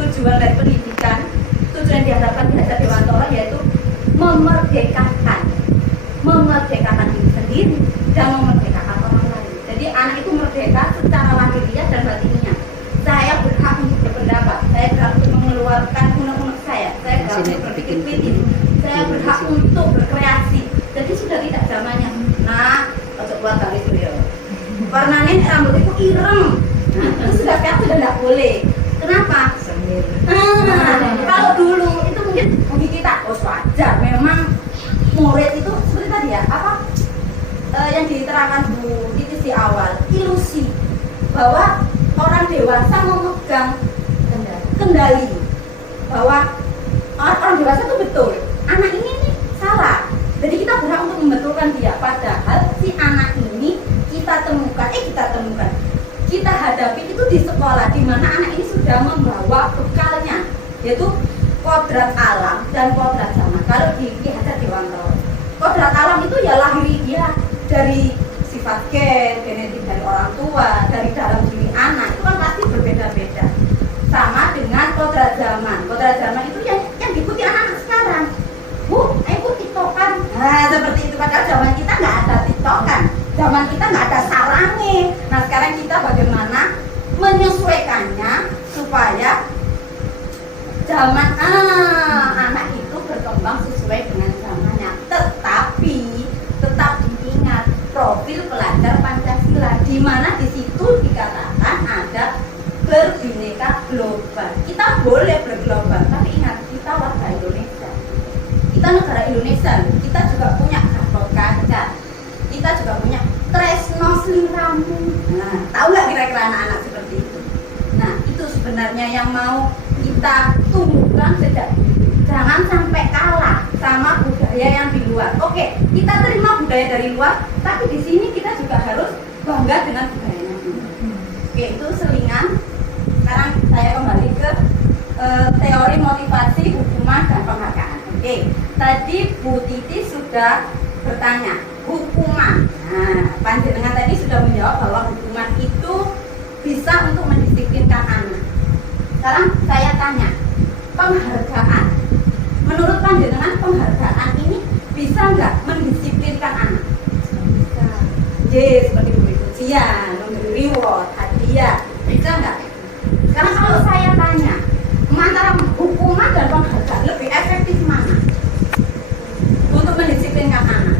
tujuan dari pendidikan, tujuan yang diharapkan di Hajar Dewantara yaitu memerdekakan diri sendiri dan memerdekakan orang lain. Jadi anak itu merdeka secara lahiriah dan batinnya. Saya berhak untuk berpendapat, saya berhak untuk mengeluarkan unek-unek saya berhak untuk berpikir kritis, saya berhak untuk berkreasi. Jadi sudah tidak zamannya. Nah, ojo buat kali itu ya. Warnanya rambut itu ireng. Nah, itu sudah tidak boleh. Kenapa? Kalau dulu itu mungkin bagi kita wajar. Memang murid itu seperti tadi ya, yang diterangkan Bu Titis di awal, ilusi bahwa orang dewasa memegang kendali, bahwa orang dewasa itu betul, anak ini nih salah. Jadi kita berhak untuk membetulkan dia. Padahal si anak ini kita temukan, kita hadapi itu di sekolah, di mana anak ini sudah membawa bekalnya, yaitu kodrat alam dan kodrat zaman. Kalau di Hajar Dewantara, kodrat alam itu ya lahir dia dari sifat genetik dari orang tua, dari dalam diri anak, itu kan pasti berbeda-beda. Sama dengan kodrat zaman. Kodrat zaman itu yang diikuti anak-anak sekarang. Bu, ayo tiktokan. Nah, seperti itu. Padahal zaman kita nggak ada tiktokan. Zaman kita nggak ada sarangnya. Nah, sekarang kita bagaimana menyesuaikannya supaya zaman anak itu berkembang sesuai dengan zamannya. Tetapi tetap diingat profil pelajar Pancasila, di mana di situ dikatakan ada berbineka global. Kita boleh berglobal, tapi ingat kita warga Indonesia. Kita negara Indonesia, kita juga punya Gatot Kaca, kita juga punya Tresno Sliramu. Nah, tahu nggak kira-kira anak-anak seperti itu? Nah, itu sebenarnya yang mau kita tumbuhkan sejak. Jangan sampai kalah sama budaya yang di luar. Oke, kita terima budaya dari luar, tapi di sini kita juga harus bangga dengan budayanya. Oke, itu selingan. Sekarang saya kembali ke teori motivasi, hukuman, dan penghargaan. Oke, tadi Bu Titi sudah bertanya hukuman. Nah, panjenengan tadi sudah menjawab bahwa hukuman itu bisa untuk mendisiplinkan anak. Sekarang saya tanya, penghargaan. Menurut panjenengan penghargaan ini bisa nggak mendisiplinkan anak? Bisa. Seperti memberi ujian, memberi reward, hadiah, bisa nggak? Sekarang kalau saya tanya, antara hukuman dan penghargaan lebih efektif mana untuk mendisiplinkan anak?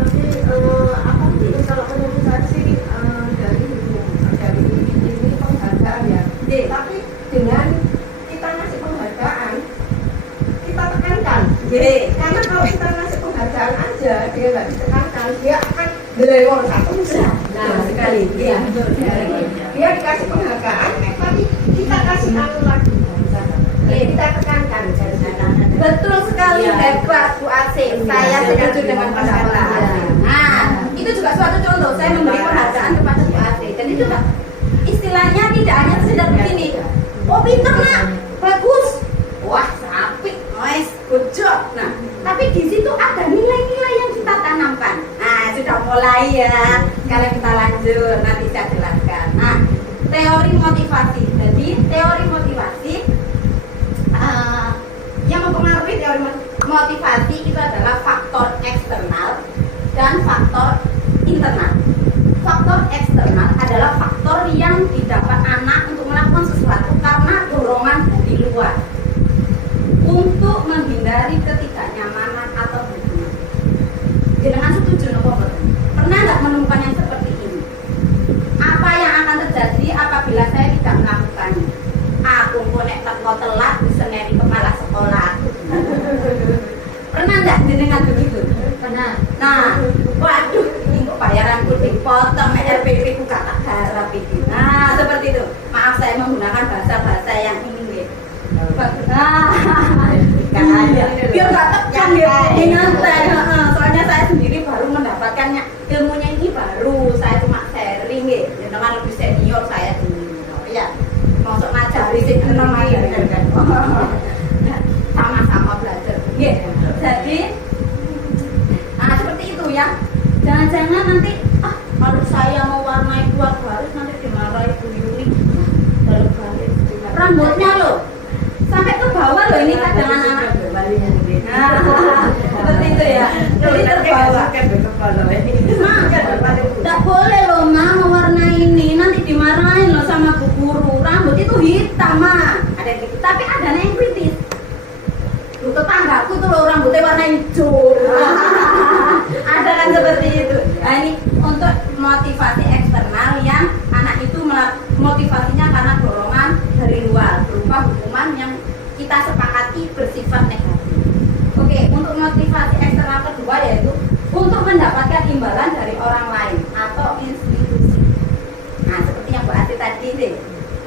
Tapi kalau menurut saya sih dari ini penghargaan ya. Tapi dengan kita ngasih penghargaan, kita tekankan. Karena kalau kita ngasih penghargaan aja, dia nggak ditekankan, dia akan belewor satu. Nah, sekali. Iya, betul. Dia dikasih penghargaan, tapi kita kasih anu lagi. Kita tekankan. Betul sekali, hebat Bu Asih. Saya setuju dengan pendapat Asih. Nah, itu juga suatu contoh. Saya memberi penghargaan kepada Bu Asih. Dan itu istilahnya tidak hanya sekedar begini. Oh, pinter nak, bagus. Wah, apik, nice, good job. Nah, tapi di situ ada nilai-nilai yang kita tanamkan. Nah, sudah mulai ya. Sekarang kita lanjut, nanti saya jelaskan. Nah, teori motivasi. Jadi, teori motivasi yang mempengaruhi teori motivasi itu adalah faktor eksternal dan faktor internal. Faktor eksternal adalah faktor yang didapat anak untuk melakukan sesuatu karena dorongan dari luar untuk menghindari ketidaknyamanan atau hukuman. Jangan setuju nopo. Pernah nggak menemukan yang seperti ini? Apa yang akan terjadi apabila saya tidak melakukannya? Aku konek teko telat diseneni kepala sekolah. Pernah nggak jenengan begitu? Pernah. Nah, waduh, ini kok bayaranku dipotong, RPP ku kata garap itu. Nah, seperti itu. Maaf saya menggunakan bahasa-bahasa yang ini. Biar nggak tekan gitu. Soalnya saya sendiri baru mendapatkannya, ilmunya ini baru. Saya cuma sharing gitu. Dengan lebih senior saya dulu. Ya. Masuk ngajari sih kenal lagi bener kan. Sama-sama belajar. Jadi seperti itu ya. Jangan-jangan nanti kalau saya mau warnai keluarga harus nanti dimarahi Bu Yuni.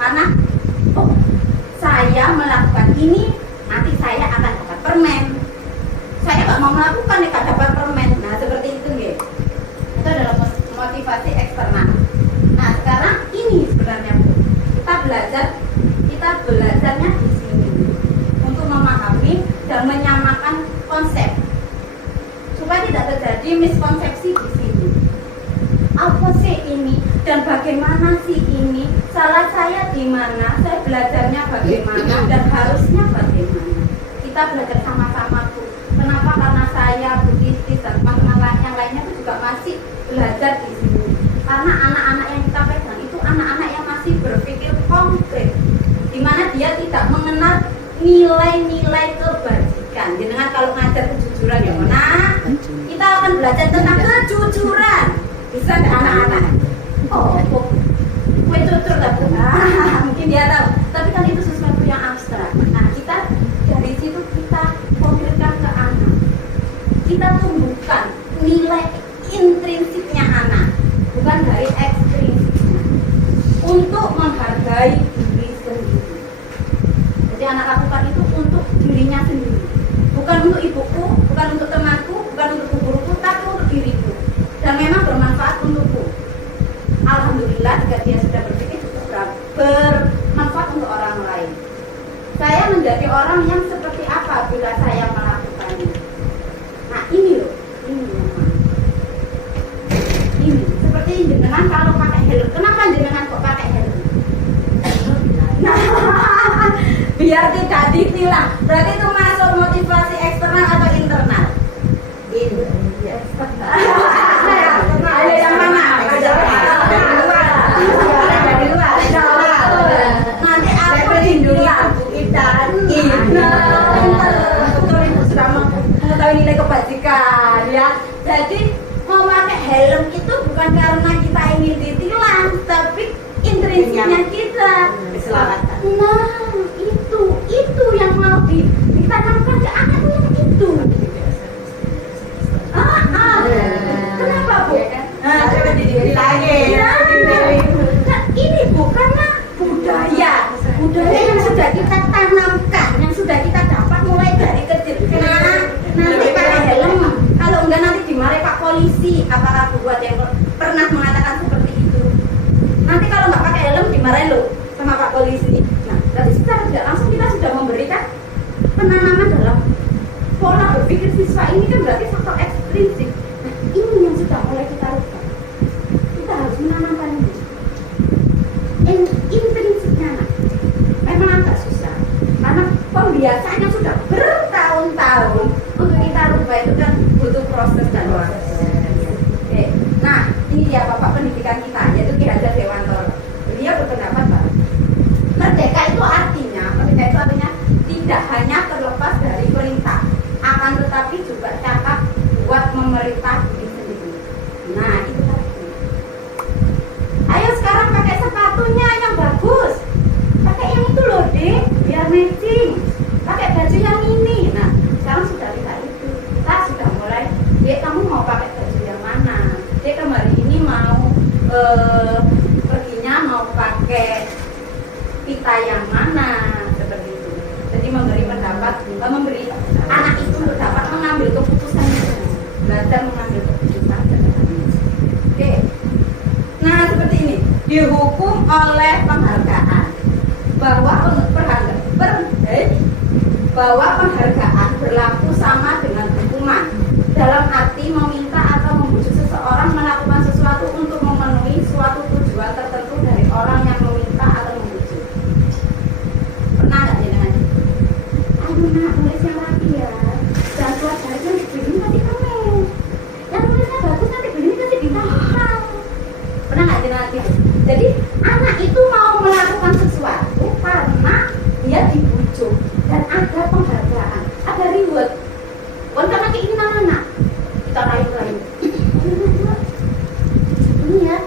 karena oh saya melakukan ini nanti saya akan dapat permen, saya nggak mau melakukan nih nggak dapat permen. Nah seperti itu ya, itu adalah motivasi eksternal. Nah sekarang ini sebenarnya kita belajarnya di sini untuk memahami dan menyamakan konsep supaya tidak terjadi miskonsepsi di sini. Apa sih ini dan bagaimana sih ini? Salah saya di mana? Saya belajarnya bagaimana dan harusnya bagaimana? Kita belajar sama-sama tuh. Kenapa? Karena saya, Bu Titis dan teman-teman yang lainnya tuh juga masih belajar di sini. Karena anak-anak yang kita pegang itu anak-anak yang masih berpikir konkret, di mana dia tidak mengenal nilai-nilai kebajikan. Dengan kalau ngajar kejujuran ya, nah kita akan belajar tentang kejujuran. Bisa nggak anak-anak? Oh, kue jujur tak Bu? Mungkin dia tahu. Tapi kan itu sesuatu yang abstrak. Nah, kita dari situ kita konkretkan ke anak. Kita tumbuhkan nilai intrinsiknya anak, bukan dari ekstrinsiknya. Untuk menghargai diri sendiri. Jadi anak lakukan itu untuk dirinya sendiri, bukan untuk ibuku, bukan untuk temanku, bukan untuk guruku, tapi untuk diriku. Dan memang bermanfaat untukku. Alhamdulillah jika dia sudah berpikir bermanfaat untuk orang lain. Saya menjadi orang yang seperti apa bila saya melakukannya. Nah ini loh, ini yang mana? Ini seperti jenengan kalau pakai helm. Kenapa jenengan kok pakai helm? Nah, biar tidak ditilang. Berarti itu masuk motivasi eksternal atau internal? Ada yang mana? Dari luar. Nanti aku dibilang kita betul ibu sudah mengetahui nilai kebajikan ya. Jadi memakai helm itu bukan karena kita ingin ditilang, tapi intrinsiknya kita keselamatan. Nah itu yang mau ditanamkan ke anak yang itu. Kenapa Bu? Nah, ini bukannya budaya yang sudah kita tanamkan, yang sudah kita dapat mulai dari kecil. Nah, nanti pakai helm, kalau enggak nanti dimarahi Pak Polisi. Apakah buat yang pernah mengatakan seperti itu? Nanti kalau nggak pakai helm dimarahin loh sama Pak Polisi. Nah, berarti secara tidak langsung kita sudah memberikan penanaman dalam pola berpikir siswa ini kan berarti faktor ekstrinsik. Nah, ini yang sudah mulai kita rubah. Kita harus menanamkan ini. Intrinsiknya nah, memang agak susah karena pembiasaannya sudah bertahun-tahun. Untuk kita rubah itu kan butuh proses dan proses. Oke. Nah, ini dia Bapak pendidikan kita, yaitu Ki Hajar Dewantoro. Beliau berpendapat bahwa merdeka itu artinya tidak hanya terlepas dari perintah, akan tetapi juga cakap buat memerintah diri sendiri. Nah, itu tadi. Ayo sekarang pakai sepatunya yang bagus, pakai yang itu loh deh, biar matching. Pakai baju yang ini. Nah, sekarang sudah tidak itu. Kita sudah mulai. Dek, kamu mau pakai baju yang mana? Dek, kemarin ini mau perginya mau pakai pita yang mana? Seperti itu. Jadi memberi pendapat, memberi anak itu untuk dapat mengambil keputusan itu. Belajar mengambil keputusan. Oke. Nah, seperti ini. Dihukum oleh penghargaan bahwa penghargaan berlaku sama dengan hukuman, dalam arti meminta atau membujuk seseorang melakukan sesuatu untuk memenuhi suatu tujuan tertentu dari orang yang meminta atau membujuk. Pernah nggak dengan aduh nak, nulis yang rapi ya, jangan keluar dari nanti beli nanti kamu yang nulisnya bagus nanti beli nanti mahal. Pernah nggak dengan itu? Jadi anak itu mau melakukan sesuatu karena dia dibujuk dan ada penghargaan, ada reward. Bukan karena keinginan anak. Kita rayu-rayu. Ini ya,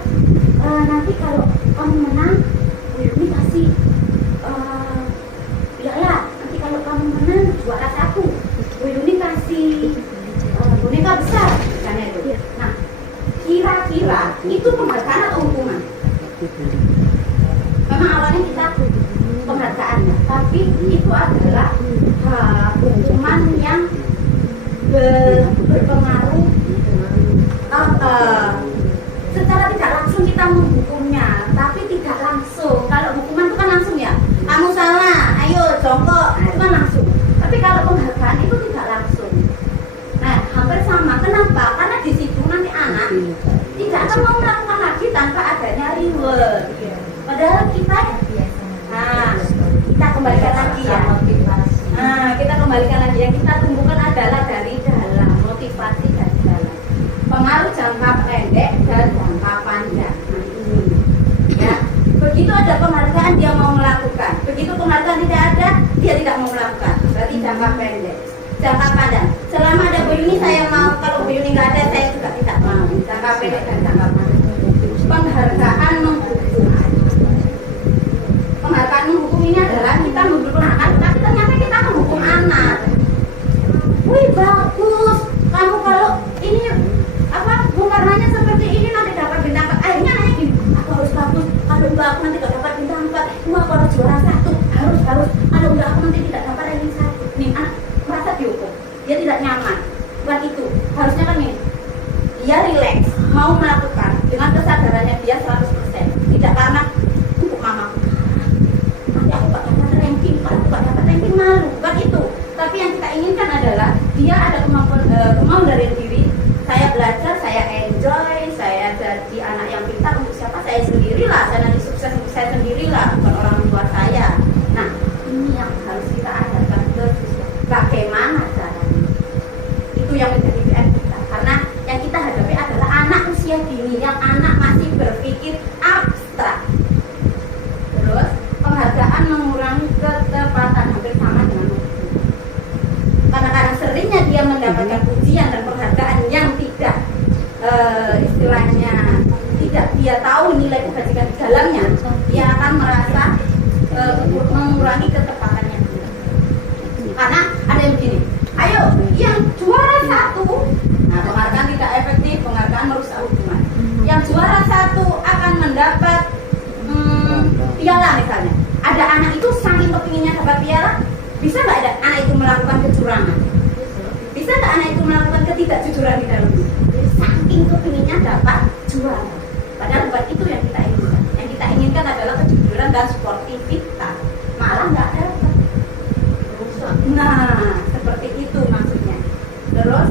nanti kalau kamu menang, ini kasih ya, nanti kalau kamu menang juara 1, ini kasih boneka besar, misalnya itu. Nah, kira-kira itu penghargaan atau hukuman? Memang awalnya kita hukumnya, tapi tidak langsung. Kalau hukuman itu kan langsung ya, kamu salah, ayo jongkok, itu kan langsung. Tapi kalau penghargaan itu tidak langsung. Nah, hampir sama. Kenapa? Karena di situ nanti anak tidak akan mau melakukan lagi tanpa adanya reward. Padahal kita, nah, kita kembalikan lagi ya. Nah, kita kembalikan lagi yang kita tumbuhkan adalah dari dalam, motivasi dari dalam. Pengaruh jangka pendek dan jangka panjang. Nah, ini ya. Begitu ada penghargaan dia mau melakukan. Begitu penghargaan tidak ada, dia tidak mau melakukan. Berarti jangka pendek. Jangka panjang. Selama ada Bu Yuni saya mau, kalau Bu Yuni nggak ada saya juga tidak mau. Jangka pendek dan jangka panjang. Penghargaan menghukum. Penghargaan menghukum ini adalah kita menghukum anak, tapi ternyata kita menghukum anak. Wih bagus, kamu kalau ini apa bungkarnanya seperti ini nanti dapat bintang 4. Akhirnya anaknya gini, aku harus bagus. Kalau enggak aku nanti tidak dapat bintang 4. Wah aku harus juara 1, harus. Kalau enggak aku nanti tidak dapat ranking 1. Nih anak merasa dihukum, dia tidak nyaman. Buat itu harusnya kan nih, dia rileks, mau melakukan dengan kesadarannya dia 100%. Tidak karena untuk mamaku. Nanti aku gak dapat ranking, kalau aku gak dapat ranking malu. Bukan itu. Tapi yang kita inginkan adalah dia ada kemauan dari diri. Saya belajar, saya enjoy, saya jadi anak yang pintar untuk siapa? Saya sendirilah. Saya nanti sukses untuk saya sendirilah, bukan orang tua saya. Nah, ini yang harus kita ajarkan ke siswa. Bagaimana caranya? Itu yang menjadi PR kita. Karena yang kita hadapi adalah anak usia dini, yang anak masih berpikir abstrak. Terus penghargaan mengurangi ketepatan, hampir sama dengan hukum. Karena seringnya dia mendapatkan pujian dan penghargaan yang tidak istilahnya tidak dia tahu nilai kebajikan di dalamnya, dia akan merasa mengurangi ketepatannya. Karena ada yang begini, ayo yang juara 1, nah penghargaan tidak efektif, penghargaan merusak hubungan. Yang juara 1 akan mendapat piala misalnya. Ada anak itu saking kepinginnya dapat piala, bisa nggak ada anak itu melakukan kecurangan? Bisa nggak anak itu melakukan ketidakjujuran di dalamnya? Saking kepinginnya dapat juara. Padahal bukan itu yang kita inginkan. Yang kita inginkan adalah kejujuran dan sportivitas. Malah nggak ada. Nah, seperti itu maksudnya. Terus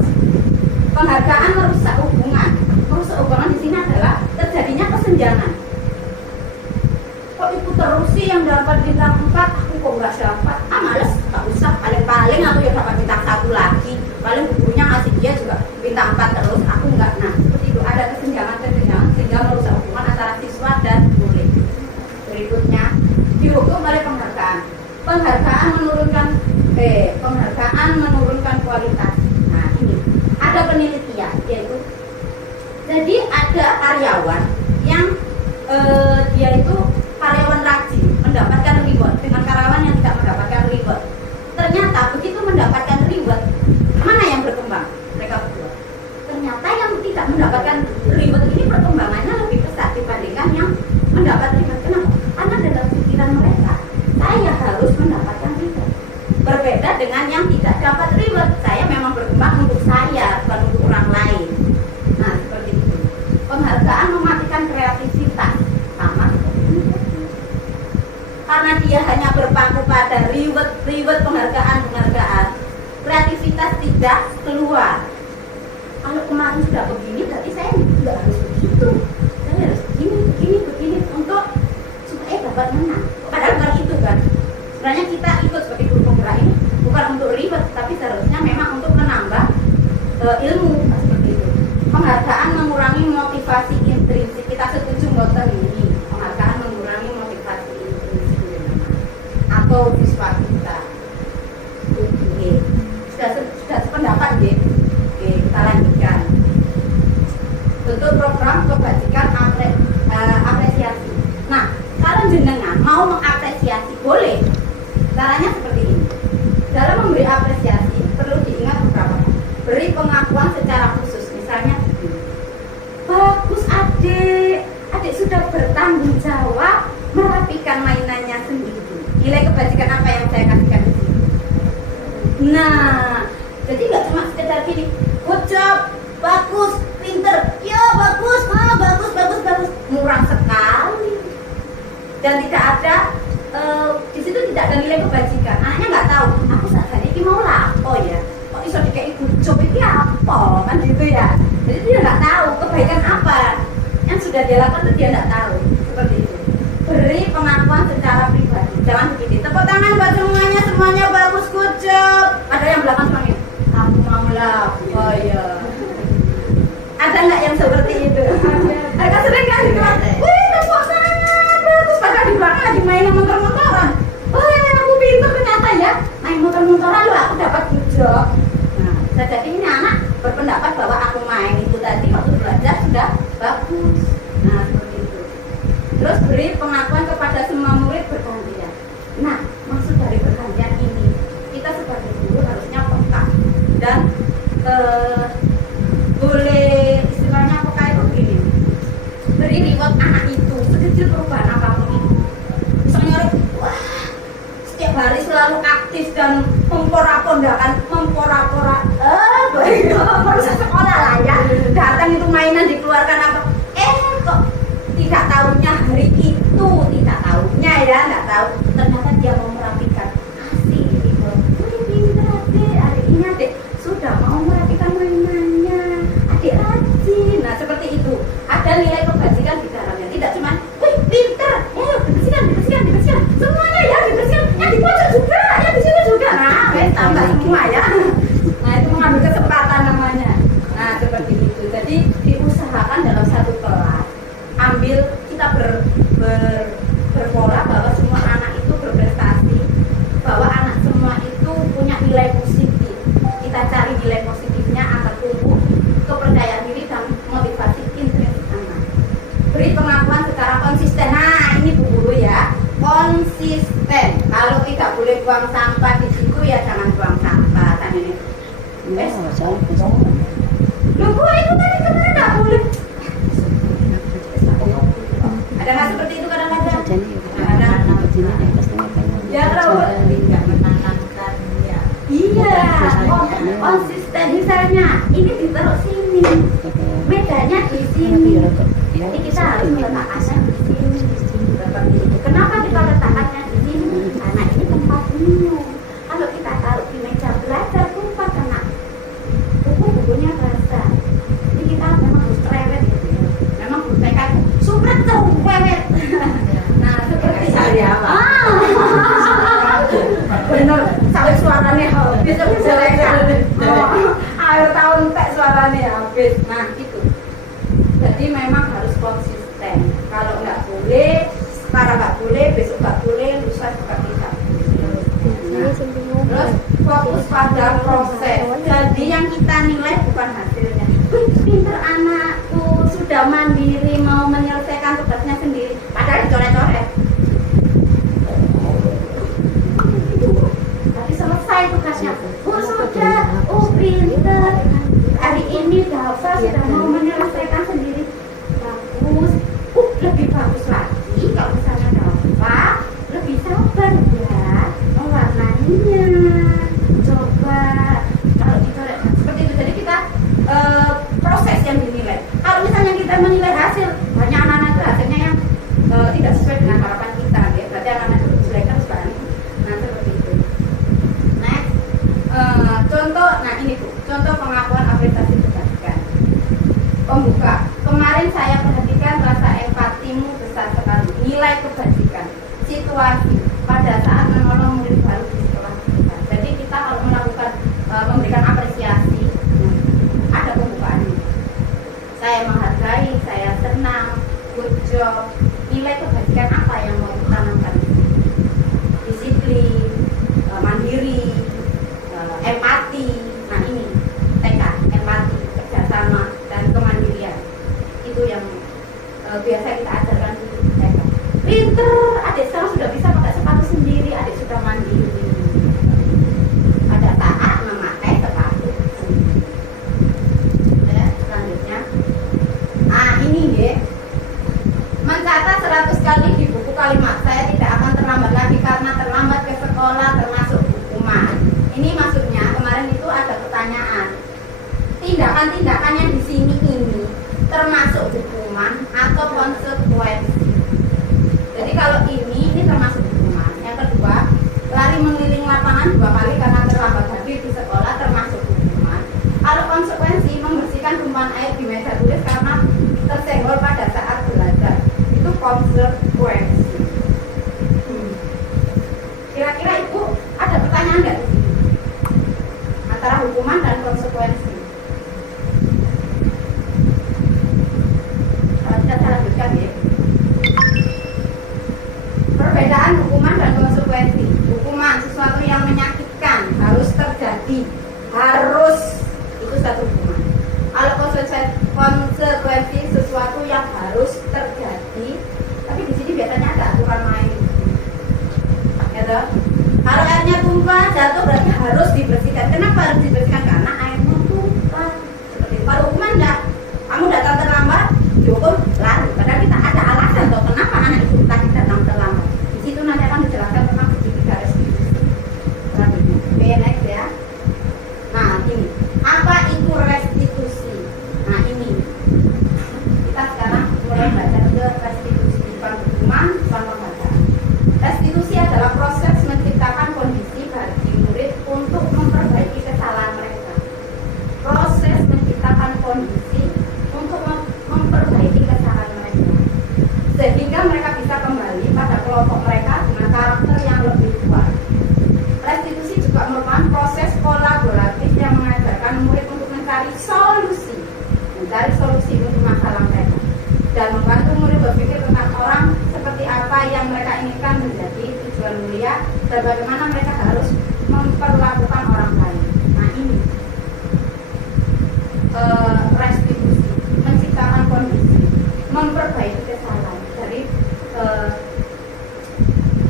penghargaan merusak hubungan. Merusak hubungan di sini adalah terjadinya kesenjangan. Kok ibu terus sih yang dapat bintang 4, aku kok nggak dapat? Ah males, nggak usah. Paling aku ya dapat bintang 1 lagi. Paling gurunya ngasih dia juga bintang 4 terus, aku nggak. Nah seperti itu ada kesenjangan sehingga merusak hubungan antara siswa dan murid. Berikutnya dihukum oleh penghargaan. Penghargaan menurunkan kualitas. Nah ini ada penelitian yaitu, jadi ada karyawan yang dia itu karyawan rajin mendapatkan reward dengan karyawan yang tidak mendapatkan reward. Ternyata begitu mendapatkan reward, mana yang berkembang? Mereka berdua. Ternyata yang tidak mendapatkan reward ini perkembangannya lebih pesat dibandingkan yang mendapat reward. Kenapa? Karena dalam pikiran mereka, saya harus mendapatkan reward. Berbeda dengan yang tidak dapat reward, saya memang berkembang untuk saya, bukan untuk orang lain. Nah seperti itu. Penghargaan mematikan kreativitas. Sama seperti itu. Karena dia hanya berpaku pada reward penghargaan, kreativitas tidak keluar. Kalau kemarin sudah begini, berarti saya tidak harus begitu. Saya harus begini untuk supaya dapat menang. Padahal bukan itu kan. Sebenarnya kita ikut sebagai guru penggerak ini bukan untuk reward, tapi seharusnya memang untuk menambah ilmu seperti itu. Penghargaan mengurangi motivasi intrinsik. Kita setuju mboten ini. Penghargaan mengurangi motivasi intrinsik atau siswa kita. Oke. Sudah sependapat nggih. Oke, kita lanjutkan. Bentuk program kebajikan apresiasi. Nah, kalau jenengan mau mengapresiasi boleh. Caranya seperti ini. Dalam memberi apresiasi perlu diingat beberapa hal. Beri pengakuan secara khusus. Misalnya bagus adik sudah bertanggung jawab merapikan mainannya sendiri. Nilai kebajikan apa yang saya kasihkan di sini? Nah, jadi nggak cuma sekedar gini, good job, bagus, pinter, ya bagus, bagus, murah sekali. dan tidak ada di situ tidak ada nilai kebajikan. Anaknya nggak tahu aku saat ini mau lapo ya, kok iso dikei job ini apa kan gitu ya. Jadi dia nggak tahu kebaikan apa yang sudah dia lakukan, itu dia nggak tahu. Seperti itu. Beri pengakuan secara pribadi, jangan begini. Tepuk tangan buat semuanya, semuanya bagus, good job. Ada yang belakang semuanya, kamu mau lapo ya. Ada nggak yang seperti itu? Mereka sering kan gitu. Wih, tepuk sangat bagus. Padahal di belakang lagi main motor-motoran. Oh ya, aku pintar ternyata ya. Main motor-motoran loh, aku dapat good job. Nah, jadi ini anak berpendapat bahwa aku main itu tadi waktu belajar sudah bagus. Nah, seperti itu. Terus beri pengakuan kepada semua murid bergantian. Nah, maksud dari bergantian ini, kita sebagai guru harusnya peka dan boleh istilahnya peka itu begini. Beri reward anak itu sekecil perubahan apapun itu. Misalnya, wah, setiap hari selalu aktif dan mempora-pondakan, proses sekolah lah ya. Datang itu mainan dikeluarkan apa? Kok tidak tahunya hari itu, tidak tahunya ya, nggak tahu. Ternyata dia mau merapikan. Asik gitu. Wih, pintar adik, hari ini adik sudah mau merapikan mainannya. Adik rajin. Nah, seperti itu. Ada nilai kebajikan di dalamnya. Tidak cuma, wih, pintar. Dibersihkan. Semuanya ya dibersihkan. Yang di pojok juga, yang di sini juga. Nah, tambah semua ya. Nah, itu mengambil kesempatan namanya. Nah, seperti itu. Jadi diusahakan dalam satu kelas ambil kita berpola bahwa semua anak itu berprestasi, bahwa anak semua itu punya nilai positif. Kita cari nilai positifnya agar tumbuh kepercayaan diri dan motivasi intrinsik anak. Beri pengakuan secara konsisten. Nah, ini Bu Guru ya, konsisten. Kalau tidak boleh buang sampah di situ ya jangan buang sampah. Kan ini. Loh, Bu, itu tadi kemana? Boleh. Ada nggak seperti itu kadang-kadang? Ada. Ya terlalu tidak menanamkan ya. Iya, konsisten misalnya. Ini ditaruh sini, medanya di sini. Jadi kita harus meletakkannya di sini. Seperti itu. Kenapa kita letakkannya di sini? Karena ini tempat minum. Kalau kita taruh di meja belajar tumpah kena buku-bukunya basah. Jadi kita memang harus cerewet gitu ya. Memang guru TK itu supret cerewet. Nah, seperti saya. Bener, sampai suaranya habis akhir tahun tek suaranya habis. Nah, itu. Jadi memang harus konsisten. Kalau nggak boleh, sekarang nggak boleh, besok nggak boleh, lusa juga tidak. Nah, terus fokus pada proses. Jadi yang kita nilai bukan hasilnya. Wih, pinter anakku, sudah mandiri, mau menyelesaikan tugasnya sendiri. Padahal dicoret-coret. Tapi selesai tugasnya. Oh sudah, oh pinter. Hari ini Dafa sudah mau menyelesaikan sendiri. Bagus. Lebih bagus lagi kalau misalnya Dafa lebih sabar ya mewarnainya. Coba kalau dicoret seperti itu. Jadi kita proses yang dinilai. Kalau misalnya kita menilai hasil, banyak anak-anak itu hasilnya yang tidak sesuai dengan harapan kita, ya. Berarti anak-anak itu jelek terus kan. Nah, seperti itu. Next, contoh, nah ini Bu, contoh pengakuan apresiasi kebajikan. Pembuka. Kemarin saya perhatikan rasa empatimu besar sekali. Nilai kebajikan. Situasi pada saat menolong murid baru di sekolah kita. Jadi kita kalau melakukan memberikan apresiasi, ada pembukaannya. Saya menghargai, saya senang, good job. Nilai kebajikan apa yang mau ditanamkan? Disiplin, mandiri, empati. Nah ini TK, empati, kerjasama dan kemandirian. Itu yang biasa kita ajarkan di TK. Pinter, adik sekarang sudah bisa pakai sepatu sendiri, adik sudah mandiri. Ada taat memakai sepatu sendiri. Selanjutnya, ini ya, mencatat 100 kali di buku kalimat. Saya tidak akan terlambat lagi karena terlambat ke sekolah termasuk hukuman. Ini maksudnya kemarin itu ada pertanyaan. Tindakan-tindakan yang di sini ini termasuk hukuman atau konsekuensi. Jadi kalau ini konsekuensi. Kira-kira Ibu ada pertanyaan nggak di sini? Antara hukuman dan konsekuensi. Kalau tidak saya lanjutkan ya. Perbedaan hukuman dan konsekuensi. Hukuman sesuatu yang menyakitkan, harus terjadi, harus, itu satu hukuman. Kalau konsekuensi sesuatu yang harus terjadi, tapi di sini biasanya ada aturan main. Ya, kalau airnya tumpah jatuh berarti harus dibersihkan. Kenapa harus dibersihkan? Karena airnya tumpah. Seperti itu. Kalau hukuman enggak, kamu datang terlambat, dihukum lari. Padahal kita ada alasan toh kenapa anak itu tadi datang terlambat. Di situ nanti akan dijelaskan tentang segitiga restitusi. Oke, next ya. Nah, ini apa itu restitusi? Nah, ini kita sekarang mulai belajar ke restitusi, bukan hukuman, bukan pembacaan. Restitusi adalah proses menciptakan kondisi bagi murid untuk memperbaiki kesalahan mereka. Proses menciptakan kondisi untuk memperbaiki kesalahan mereka, sehingga mereka bisa kembali pada kelompok mereka dengan karakter yang lebih kuat. Restitusi juga merupakan proses kolaboratif yang mengajarkan murid untuk mencari solusi untuk masalah mereka, dan membantu murid berpikir tentang orang seperti apa yang mereka inginkan menjadi tujuan mulia dan bagaimana mereka harus memperlakukan orang lain. Nah, ini restitusi, menciptakan kondisi, memperbaiki kesalahan. Jadi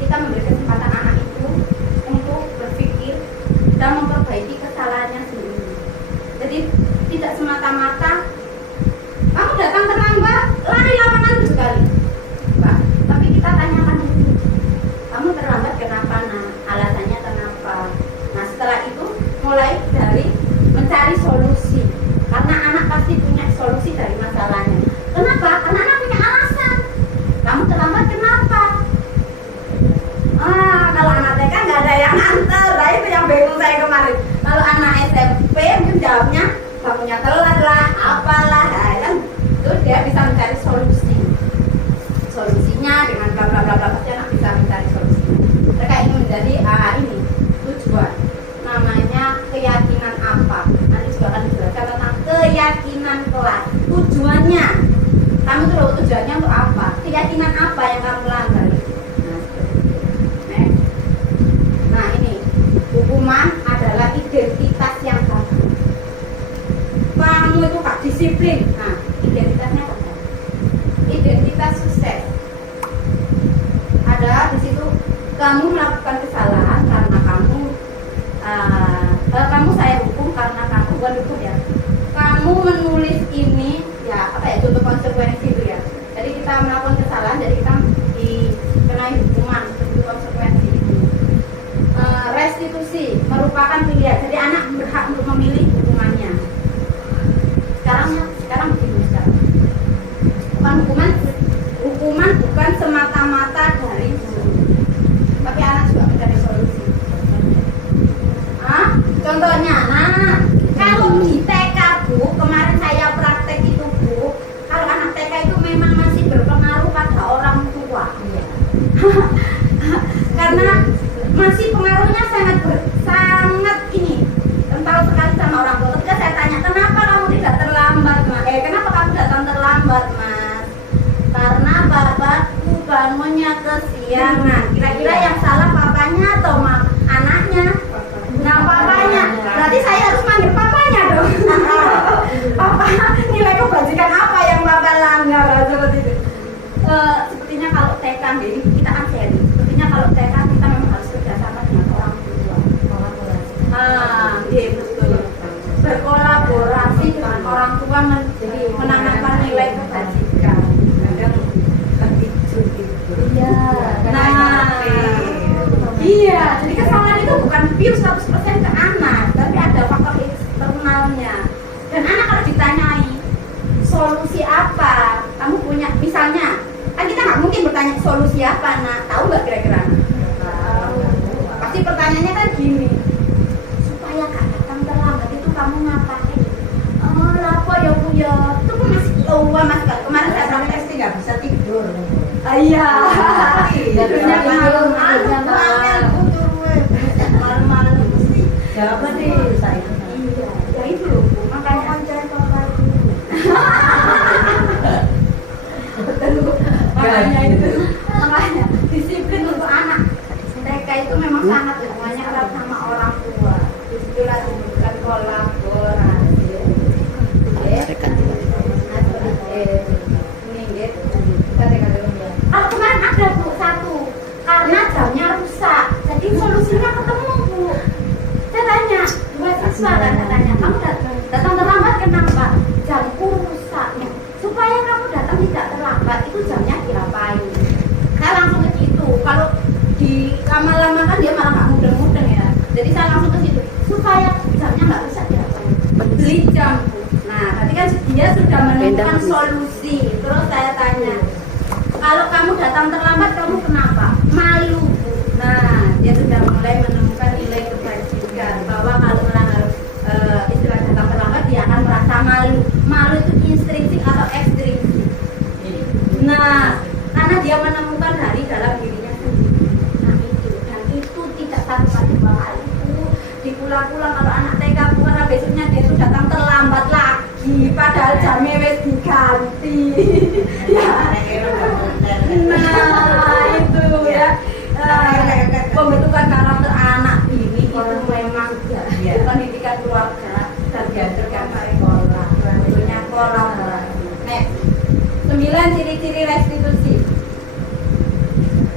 kita memberi kesempatan anak itu untuk berpikir dan memperbaiki kesalahannya sendiri. Jadi tidak semata-mata kamu datang terlambat, lari lapangan 7 kali. Pak, tapi kita tanyakan dulu, kamu terlambat kenapa? Nah, alasannya kenapa? Nah, setelah itu mulai dari mencari solusi. Karena anak pasti punya solusi dari masalahnya. Kenapa? Karena anak punya alasan. Kamu terlambat kenapa? Kalau anak TK nggak ada yang antar, nah itu yang bingung saya kemarin. Kalau anak SMP mungkin jawabnya kamunya telat lah, apalah, ya, itu dia bisa mencari solusinya dengan bla bla bla bla, pasti anak bisa mencari solusinya. Mereka ingin menjadi ini tujuan, namanya keyakinan apa. Nanti juga akan dijelaskan tentang keyakinan kelas. Tujuannya, kamu tuh tujuannya untuk apa? Keyakinan apa yang kamu langgar? Nah, ini hukuman adalah identitas yang bagus. Kamu itu gak disiplin. Nah, identitasnya apa? Identitas sukses. Ada di situ kamu melakukan kesalahan karena kamu saya hukum karena kamu bukan hukum ya. Kamu menulis ini ya apa ya, contoh konsekuensi itu ya. Jadi kita melakukan kesalahan, jadi kita dikenai hukuman, itu konsekuensi itu. Restitusi merupakan pilihan. Jadi anak berhak untuk memilih hukumannya. Sekarang begini sekarang. Hukuman bukan semata-mata dari guru, tapi anak juga mencari solusi. Contohnya, kalau di TK Bu, kemarin saya praktek itu Bu, kalau anak TK itu memang masih berpengaruh pada orang tua. Karena masih pengaruhnya sangat ini kental sekali sama orang tua. Ketika saya tanya, kenapa kamu tidak terlambat, Mas? Kenapa kamu datang terlambat, Mas? Karena bapakku bangunnya kesiangan. Kira-kira yang salah papanya atau anaknya? Nah, papanya. Berarti saya harus manggil papanya dong. Papa, nilai kebajikan apa yang papa langgar? Seperti itu. Sepertinya kalau TK ini kita kan sharing. Sepertinya kalau TK kita memang harus kerjasama dengan orang tua. Iya betul. Berkolaborasi dengan orang tua menanamkan nilai kebajikan. Iya. Iya. Jadi kesalahan itu bukan pure 100% ke anak, tapi ada faktor eksternalnya. Dan anak kalau ditanyai solusi apa, kamu punya, misalnya, kan kita nggak mungkin bertanya solusi apa, nak? Tahu nggak kira-kira? Pasti pertanyaannya kan gini, supaya gak datang terlambat itu kamu ngapain? Apa ya Bu ya? Itu pun masih mas kemarin saya praktek nggak bisa tidur. iya. Tidurnya malam, malam-malam mesti. Siapa sih? Saya. Iya, ya itu loh Bu. Makanya makanya itu makanya disiplin untuk anak TK itu memang sangat hubungannya erat sama orang tua. Disitulah dibutuhkan kolaborasi. Kalau kemarin ada Bu satu karena jamnya rusak, jadi solusinya ketemu Bu. Saya tanya dua siswa kan, katanya kamu datang terlambat kenapa? Jamku rusak. Supaya kamu datang tidak terlambat itu jamnya diapain? Saya langsung ke situ. Kalau di lama-lama kan dia malah nggak mudeng-mudeng ya. Jadi saya langsung ke situ supaya jamnya nggak rusak diapain? Beli jam Bu. Nah, tadi kan dia sudah menemukan solusi. Terus saya tanya, kalau kamu datang terlambat kamu kenapa? Malu Bu. Nah, dia sudah mulai menemukan nilai kebajikan bahwa kalau melanggar istilah datang terlambat dia akan merasa malu. Malu itu intrinsik atau ekstrinsik. Nah, karena dia menemukan dari dalam dirinya sendiri. Nah itu, dan itu tidak satu kali dua kali itu dipulang-pulang kalau anak TK karena besoknya dia itu datang terlambat lagi, padahal jamnya wes diganti. Ya. Nah itu ya. Pembentukan karakter anak ini itu memang dari pendidikan keluarga dan diajarkan dari sekolah. Tentunya kolaborasi. Next, 9 ciri-ciri restitusi.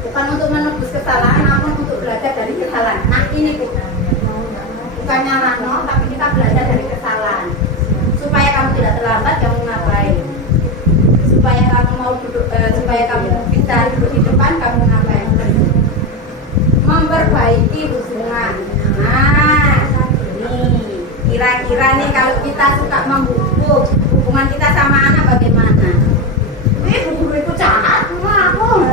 Bukan untuk menebus kesalahan, namun untuk belajar dari kesalahan. Nah ini Bu, bukan nyarano, tapi kita belajar dari kesalahan. Supaya kamu tidak terlambat, kamu ngapain? Supaya kamu mau duduk, supaya kamu bisa duduk di depan, kamu ngapain? Memperbaiki hubungan. Nah, ini kira-kira nih kalau kita suka membuku hubungan kita sama anak bagaimana? Wih, bu guru itu jahat, aku.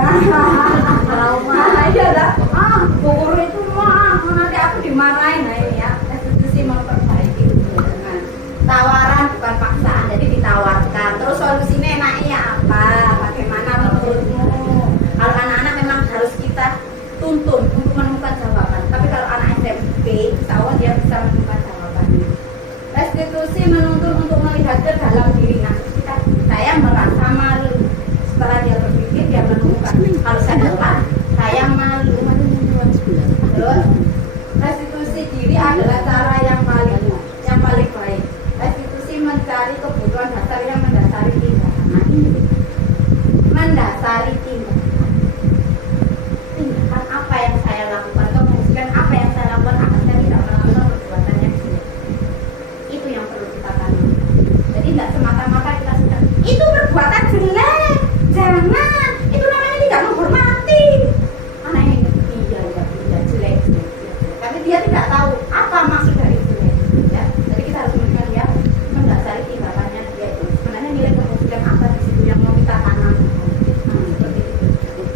Trauma, iya dah. Bu guru itu nanti aku dimarahin. Nah ini ya, restitusi memperbaiki hubungan. Tawaran bukan paksaan, jadi ditawarkan. Terus solusinya enaknya apa? Bagaimana menurutmu? Kalau anak-anak memang harus kita tuntun untuk menemukan jawaban. Tapi kalau anak SMP, insya Allah dia bisa menemukan jawaban. Restitusi menuntun untuk melihat ke dalam diri. Nah, saya merasa malu. Setelah dia berpikir, dia menemukan. Kalau saya salah, saya malu. Terus, restitusi diri adalah cara yang paling baik. Restitusi mencari kebutuhan dasar yang mendasari tindakan. Nah, ini mendasari tindakan. Apa yang saya lakukan, kemudian apa yang saya lakukan akan saya tidak melakukan perbuatan yang jelek. Itu yang perlu kita tanam. Jadi tidak semata-mata kita sudah itu perbuatan jelek, jangan. Itu namanya tidak menghormati. Anak ini iya jelek. Tapi dia tidak tahu apa maksud dari jelek. Ya, jadi kita harus melihat dia mendasari tindakannya dia itu sebenarnya nilai kemudian apa di situ yang mau kita tanam. Seperti itu.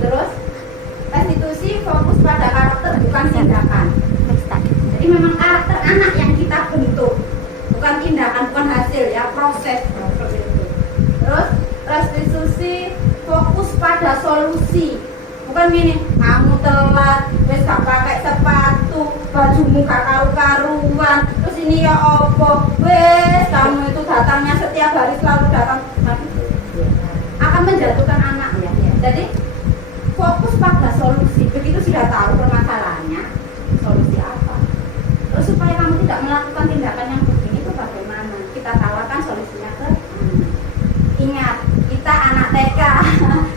Terus restitusi fokus pada karakter bukan tindakan. Jadi memang karakter anak yang kita bentuk, bukan tindakan, bukan hasil ya, proses seperti itu. Terus restitusi fokus pada solusi, bukan gini, kamu telat, wes gak pakai sepatu, bajumu gak karu-karuan, terus ini ya opo, wes kamu itu datangnya setiap hari selalu datang, akan menjatuhkan anak ya. Jadi fokus pada solusi. Begitu sudah tahu permasalahannya, solusi apa? Terus supaya kamu tidak melakukan tindakan yang begini itu bagaimana? Kita tawarkan solusinya ke ingat, kita anak TK.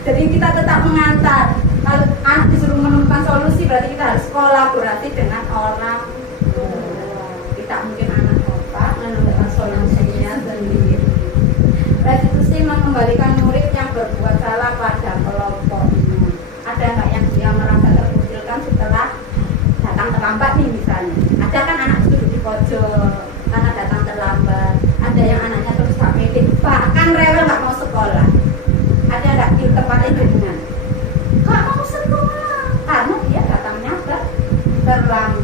Jadi kita tetap mengantar. Kalau anak disuruh menemukan solusi berarti kita harus kolaborasi dengan orang tua. Tidak mungkin anak bapak menemukan solusinya sendiri. Restitusi mengembalikan murid yang berbuat salah pada kelompoknya. Ada nggak yang dia merasa terkucilkan setelah datang terlambat nih misalnya? Ada kan anak duduk di pojok karena datang terlambat. Ada yang anaknya terus gak pede, bahkan rewel nggak mau sekolah. Ada nggak di tempat itu dengan nggak mau sekolah karena dia datangnya terlambat.